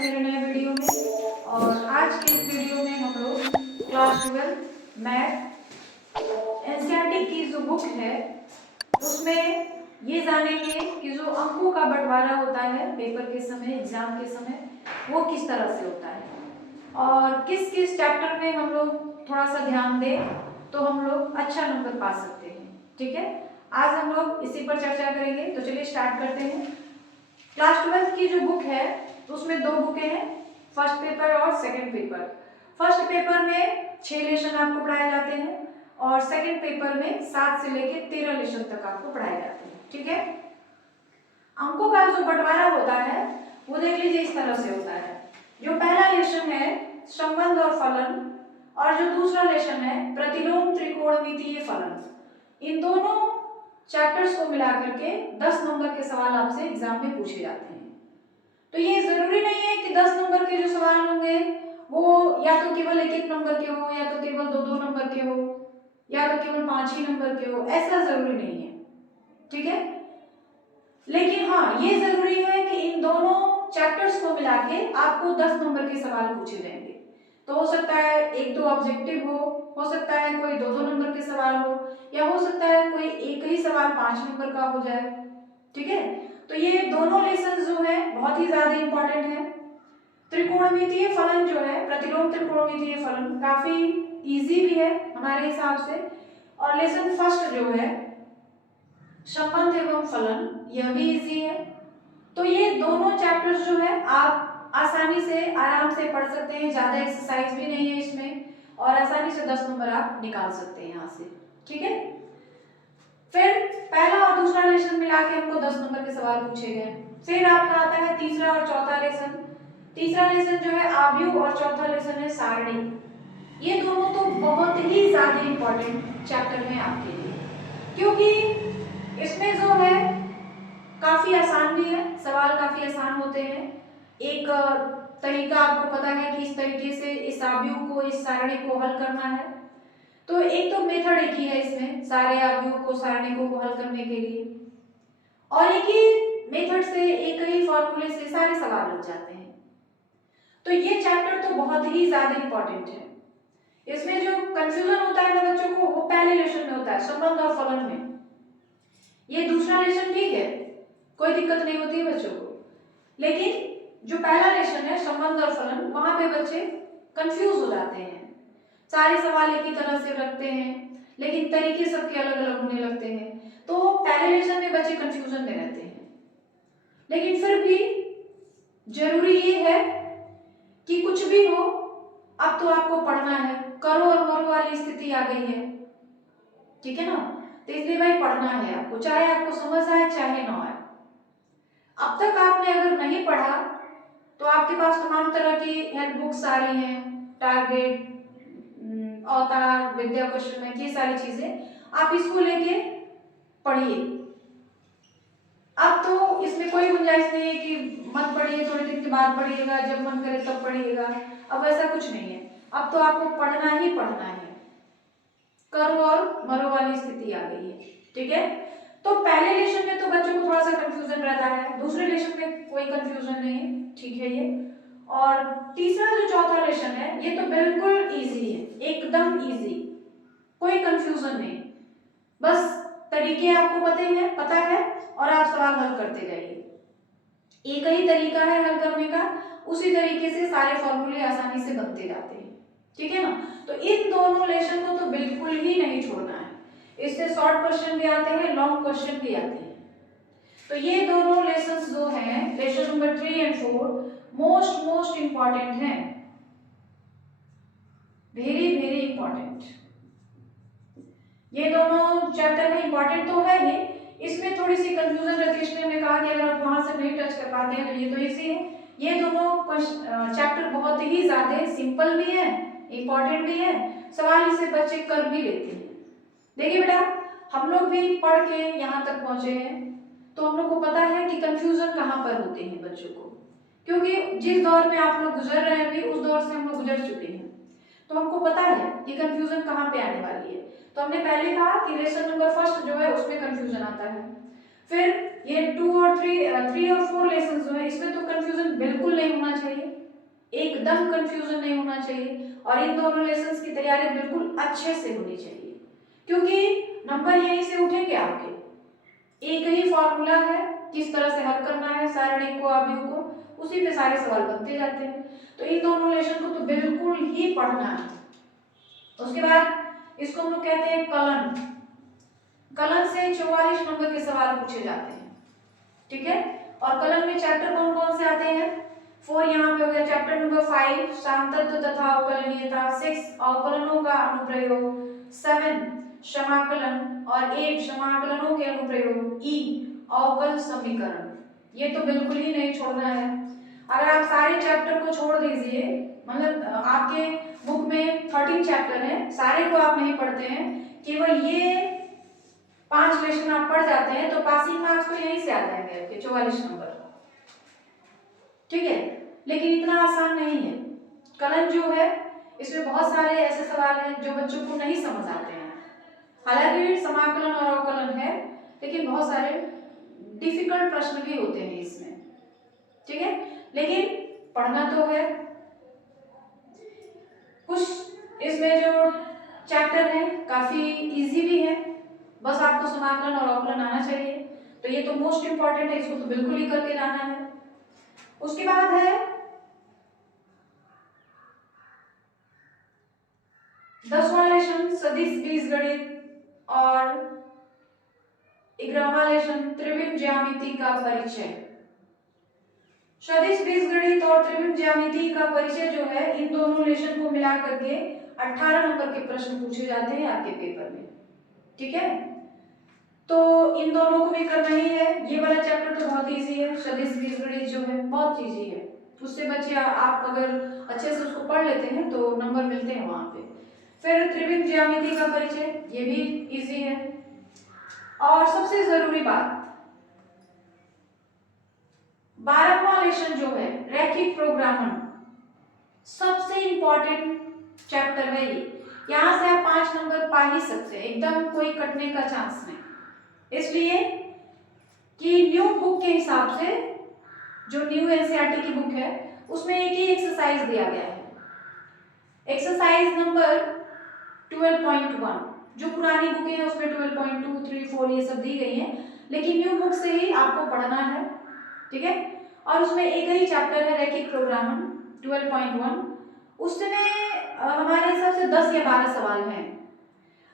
है मेरे नए वीडियो में। और आज के इस वीडियो में हम लोग क्लास 12 मैथ एनसीईआरटी की जो बुक है उसमें ये जानेंगे कि जो अंकों का बंटवारा होता है पेपर के समय, एग्जाम के समय, वो किस तरह से होता है और किस किस चैप्टर में हम लोग थोड़ा सा ध्यान दें तो हम लोग अच्छा नंबर पा सकते हैं। ठीक है, आज हम लोग इसी पर चर्चा करेंगे। तो चलिए स्टार्ट करते हैं। क्लास 12 की जो बुक है तो उसमें दो बुकें हैं, फर्स्ट पेपर और सेकंड पेपर। फर्स्ट पेपर में 6 लेसन आपको पढ़ाए जाते हैं और सेकंड पेपर में 7 से लेकर 13 लेसन तक आपको पढ़ाए जाते हैं। ठीक है, अंकों का जो बंटवारा होता है वो देख लीजिए इस तरह से होता है। जो पहला लेसन है संबंध और फलन और जो दूसरा लेसन है प्रतिलोम त्रिकोणमितीय फलन, इन दोनों चैप्टर्स को मिलाकर के 10 नंबर के सवाल आपसे एग्जाम में पूछे जाते हैं। तो ये जरूरी नहीं है कि 10 नंबर के जो सवाल होंगे वो या तो केवल 1-1 नंबर के हो, या तो केवल 2-2 नंबर के हो, या तो केवल 5 ही नंबर के हो, ऐसा जरूरी नहीं है। ठीक है, लेकिन हाँ ये जरूरी है कि इन दोनों चैप्टर्स को मिला के आपको 10 नंबर के सवाल पूछे जाएंगे। तो हो सकता है 1-2 ऑब्जेक्टिव हो सकता है कोई 2-2 नंबर के सवाल हो, या हो सकता है कोई एक ही सवाल 5 नंबर का हो जाए। ठीक है, तो ये दोनों लेसन जो है बहुत ही ज्यादा इंपॉर्टेंट है। त्रिकोणमितीय फलन जो है, प्रतिलोम त्रिकोणमितीय फलन, काफी इजी भी है हमारे हिसाब से। और लेसन फर्स्ट जो है संबंध एवं फलन, यह भी इजी है। तो ये दोनों चैप्टर्स जो है आप आसानी से आराम से पढ़ सकते हैं, ज्यादा एक्सरसाइज भी नहीं है इसमें और आसानी से 10 नंबर आप निकाल सकते हैं यहाँ से। ठीक है, फिर पहला और दूसरा लेसन मिला के हमको 10 नंबर के सवाल पूछे गए। फिर आपका आता है तीसरा और चौथा लेसन। तीसरा लेसन जो है आव्यूह और चौथा लेसन है सारणी। ये दोनों तो बहुत ही ज्यादा इंपॉर्टेंट चैप्टर हैं आपके लिए, क्योंकि इसमें जो है काफी आसान भी है, सवाल काफी आसान होते हैं। एक तरीका आपको पता है कि इस तरीके से इस आव्यूह को, इस सारणी को हल करना है। तो एक तो मेथड एक ही है इसमें सारे आव्यूह को, सारणी को हल करने के लिए, और एक ही मेथड से, एक ही फॉर्मूले से सारे सवाल लग जाते हैं। तो ये चैप्टर तो बहुत ही ज्यादा इंपॉर्टेंट है। इसमें जो कंफ्यूजन होता है ना बच्चों को, वो पहले लेसन में होता है संबंध और फलन में। ये दूसरा लेसन ठीक है, कोई दिक्कत नहीं होती है बच्चों को, लेकिन जो पहला लेसन है संबंध और फलन, वहां पे बच्चे कंफ्यूज हो जाते हैं। सारे सवाल एक ही तरह से रखते हैं लेकिन तरीके सबके अलग अलग होने लगते हैं, तो पहले लेसन में बच्चे कंफ्यूजन में रहते हैं। लेकिन फिर भी जरूरी ये है कि कुछ भी हो अब तो आपको पढ़ना है, करो और मरो वाली स्थिति आ गई है। ठीक है ना, तो इसलिए भाई पढ़ना है आपको, चाहे आपको समझ आए चाहे ना आए। अब तक आपने अगर नहीं पढ़ा तो आपके पास तमाम तरह की हेल्प बुक्स आ रही हैं, टारगेट, अवतार, विद्या क्वेश्चन बैंक, ये सारी चीजें आप इसको लेके पढ़िए। अब तो इसमें कोई गुंजाइश नहीं है कि मत पढ़िए, थोड़े दिन के बाद पढ़िएगा, जब मन करे तब पढ़िएगा। अब ऐसा कुछ नहीं है, अब तो आपको पढ़ना ही पढ़ना है, करो और मरो वाली स्थिति आ गई है। ठीक है, तो पहले लेसन में तो बच्चों को थोड़ा सा कंफ्यूजन रहता है, दूसरे लेसन में कोई कंफ्यूजन नहीं है। ठीक है ये, और तीसरा जो चौथा लेसन है ये तो बिल्कुल इजी है, एकदम इजी, कोई कंफ्यूजन नहीं, बस तरीके आपको पता है और आप सवाल हल करते जाइए। एक ही तरीका है हल करने का, उसी तरीके से सारे फॉर्मूले आसानी से बनते जाते हैं। ठीक है ना, तो इन दोनों लेसन को तो बिल्कुल ही नहीं छोड़ना है। इससे शॉर्ट क्वेश्चन भी आते हैं, लॉन्ग क्वेश्चन भी आते हैं। तो ये दोनों लेसन्स जो हैं, lesson number 3 and 4, most important हैं, वेरी इंपॉर्टेंट। ये दोनों चैप्टर में इंपॉर्टेंट तो है ही, इसमें थोड़ी सी कंफ्यूजन रहती है, इसलिए हमने कहा कि अगर आप वहां से नहीं टच कर पाते हैं तो ये तो इजी है। ये दोनों चैप्टर बहुत ही ज्यादा सिंपल भी है, इंपॉर्टेंट भी है, सवाल इसे बच्चे कर भी लेते हैं। देखिए बेटा, हम लोग भी पढ़ के यहाँ तक पहुंचे हैं तो हम लोग को पता है कि कंफ्यूजन कहाँ पर होते हैं बच्चों को, क्योंकि जिस दौर में आप लोग गुजर रहे हैं उस दौर से हम लोग गुजर चुके हैं, तो हमको पता है कि कंफ्यूजन कहाँ पे आने वाली है। तो हमने पहले कहा कि लेसन नंबर फर्स्ट जो है उसमें कंफ्यूजन आता है, फिर ये 2 और 3 और 4 लेसन जो है इसमें तो कंफ्यूजन बिल्कुल नहीं होना चाहिए। एकदम कंफ्यूजन नहीं होना चाहिए और इन दोनों लेसन्स की तैयारी बिल्कुल अच्छे से होनी चाहिए, क्योंकि नंबर यहीं से उठेंगे आपके। एक ही फॉर्मूला है, किस तरह से हल करना है सारणिक को, अवयव को, उसी पे सारे सवाल बनते जाते हैं। तो इन दोनों लेसन को तो बिल्कुल ही पढ़ना है। उसके बाद इसको हम लोग कहते हैं कलन। कलन से 44 नंबर के सवाल पूछे जाते हैं, ठीक है। और कलन में चैप्टर कौन कौन से आते हैं? 4 यहाँ पे हो गया, चैप्टर नंबर 5 सामतत्व तथा अवकलनीयता, 6 अवकलनों का अनुप्रयोग, 7 समाकलन और 8 समाकलनों के अनुप्रयोग, ई अवकल समीकरण। ये तो बिल्कुल ही नहीं छोड़ना है। अगर आप सारे चैप्टर को छोड़ दीजिए, मतलब आपके बुक में 13 चैप्टर है, सारे को आप नहीं पढ़ते हैं, केवल ये 5 लेसन आप पढ़ जाते हैं, तो पासिंग मार्क्स तो यहीं से आ जाएंगे आपके 44 नंबर, ठीक है। लेकिन इतना आसान नहीं है। कलन जो है इसमें बहुत सारे ऐसे सवाल हैं जो बच्चों को नहीं समझ आते हैं। हालांकि समाकलन और अवकलन है, लेकिन बहुत सारे डिफिकल्ट प्रश्न भी होते हैं इसमें, ठीक है। लेकिन पढ़ना तो है। कुछ इसमें जो चैप्टर है काफी इजी भी है, बस आपको समाकलन और अवकलन आना चाहिए। तो ये तो मोस्ट इंपॉर्टेंट है, इसको तो बिल्कुल ही करके लाना है। उसके बाद है 10वां लेसन सदिश बीजगणित और 11वां लेसन त्रिविम ज्यामिति का परिचय। सदिश बीजगणित और त्रिविम ज्यामिति का परिचय जो है, इन दोनों लेसन को मिला करके 18 नंबर के प्रश्न पूछे जाते हैं आपके पेपर में, ठीक है। तो इन दोनों को भी करना ही है। ये वाला चैप्टर तो बहुत इजी है, सदिश बीजगणित जो है बहुत इजी है, उससे बच्चे आप अगर अच्छे से उसको पढ़ लेते हैं तो नंबर मिलते हैं वहां पे। फिर त्रिविम ज्यामिति का परिचय, ये भी इजी है। और सबसे जरूरी बात 12वां लेसन जो है रैखिक प्रोग्रामन, सबसे इंपॉर्टेंट चैप्टर है ये। यहां से आप 5 नंबर पा ही सकते हैं, एकदम कोई कटने का चांस नहीं। इसलिए कि न्यू बुक के हिसाब से, जो न्यू एनसीईआरटी की बुक है उसमें एक ही एक्सरसाइज दिया गया है, एक्सरसाइज नंबर 12.1। जो पुरानी बुकें हैं उसमें 12.2, 3, 4 ये सब दी गई हैं, लेकिन न्यू बुक से ही आपको पढ़ना है, ठीक है। और उसमें एक ही चैप्टर है रैखिक प्रोग्रामन 12.1। उसमें हमारे हिसाब से 10 या 12 सवाल हैं।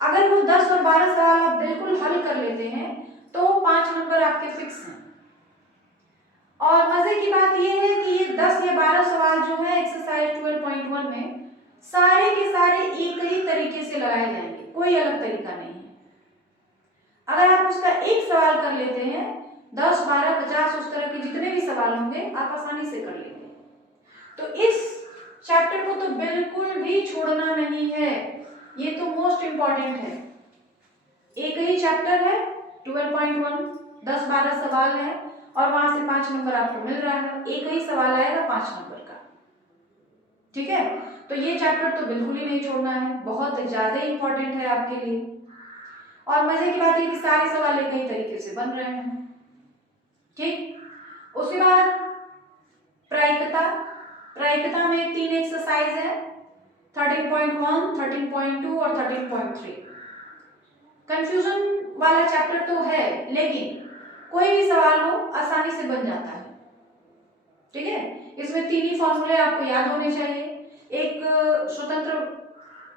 अगर वो 10 और 12 सवाल आप बिल्कुल हल कर लेते हैं तो 5 नंबर आपके फिक्स हैं। और मजे की बात ये है कि ये 10 या 12 सवाल जो है एक्सरसाइज 12.1 में सारे के सारे एक ही तरीके से लगाए जाएंगे, कोई अलग तरीका नहीं है। अगर आप उसका एक सवाल कर लेते हैं, 10, 12, 50 उस तरह के जितने भी सवाल होंगे आप आसानी से कर लेंगे। तो इस चैप्टर को तो बिल्कुल भी छोड़ना नहीं है, ये तो मोस्ट इंपॉर्टेंट है। एक ही चैप्टर है 12.1, 10-12 सवाल है और वहां से 5 नंबर आपको मिल रहा है, एक ही सवाल आएगा 5 नंबर का, ठीक है। तो ये चैप्टर तो बिल्कुल ही नहीं छोड़ना है, बहुत ज्यादा इंपॉर्टेंट है आपके लिए। और मजे की बात है कि सारे सवाल एक ही तरीके से बन रहे हैं, ठीक। उसके बाद प्रायिकता। प्रायिकता में 3 एक्सरसाइज है, 13.1, 13.2 और 13.3। कंफ्यूजन वाला चैप्टर तो है, लेकिन कोई भी सवाल हो आसानी से बन जाता है, ठीक है। इसमें 3 ही फॉर्मूले आपको याद होने चाहिए, एक स्वतंत्र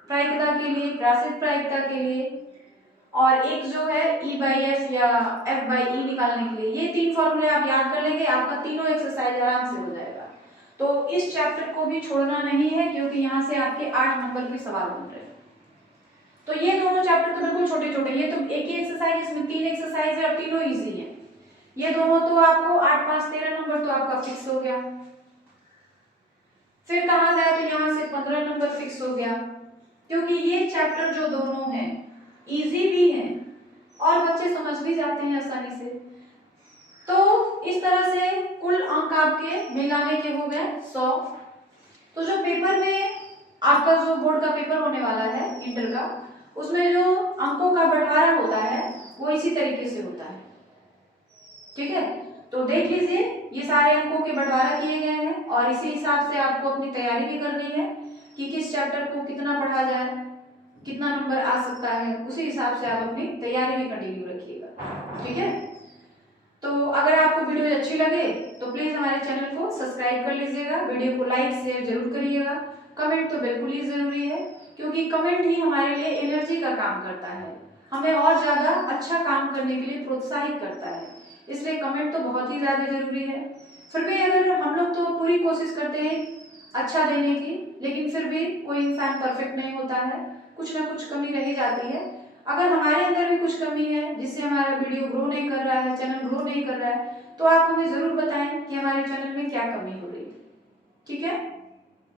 प्रायिकता के लिए, प्राश्रित प्रायिकता के लिए, और एक जो है E/F या F/E निकालने के लिए। ये 3 फॉर्मूले आप याद कर लेंगे, आपका तीनों एक्सरसाइज आराम से हो जाएगा। तो इस चैप्टर को भी छोड़ना नहीं है, क्योंकि यहाँ से आपके 8 नंबर के सवाल बन रहे हैं। तो ये दोनों चैप्टर तो बिल्कुल छोटे छोटे, ये तो एक ही एक्सरसाइज, इसमें 3 एक्सरसाइज है और तीनों इजी है। ये दोनों तो आपको 8, 5, 13 नंबर तो आपका फिक्स हो गया। फिर कहा जाए तो यहाँ से 15 नंबर फिक्स हो गया, क्योंकि ये चैप्टर जो दोनों हैं इजी भी हैं और बच्चे समझ भी जाते हैं आसानी से। तो इस तरह से कुल अंक आपके मिलाने के हो गए 100। तो जो पेपर में आपका जो बोर्ड का पेपर होने वाला है इंटर का, उसमें जो अंकों का बंटवारा होता है वो इसी तरीके से होता है, ठीक है। तो देख लीजिए, ये सारे अंकों के बंटवारा किए गए हैं और इसी हिसाब से आपको अपनी तैयारी भी करनी है कि किस चैप्टर को कितना पढ़ा जाए, कितना नंबर आ सकता है, उसी हिसाब से आप अपनी तैयारी भी कंटिन्यू रखिएगा। ठीक है, तो अगर आपको वीडियो अच्छी लगे तो प्लीज हमारे चैनल को सब्सक्राइब कर लीजिएगा, वीडियो को लाइक शेयर जरूर करिएगा, कमेंट तो बिल्कुल ही जरूरी है क्योंकि कमेंट ही हमारे लिए एनर्जी का काम करता है, हमें और ज्यादा अच्छा काम करने के लिए प्रोत्साहित करता है, इसलिए कमेंट तो बहुत ही ज्यादा जरूरी है। फिर भी अगर हम लोग तो पूरी कोशिश करते हैं अच्छा देने की, लेकिन फिर भी कोई इंसान परफेक्ट नहीं होता है, कुछ ना कुछ कमी रह जाती है। अगर हमारे अंदर भी कुछ कमी है जिससे हमारा वीडियो ग्रो नहीं कर रहा है, चैनल ग्रो नहीं कर रहा है, तो आप हमें जरूर बताएं कि हमारे चैनल में क्या कमी हो रही है। ठीक है।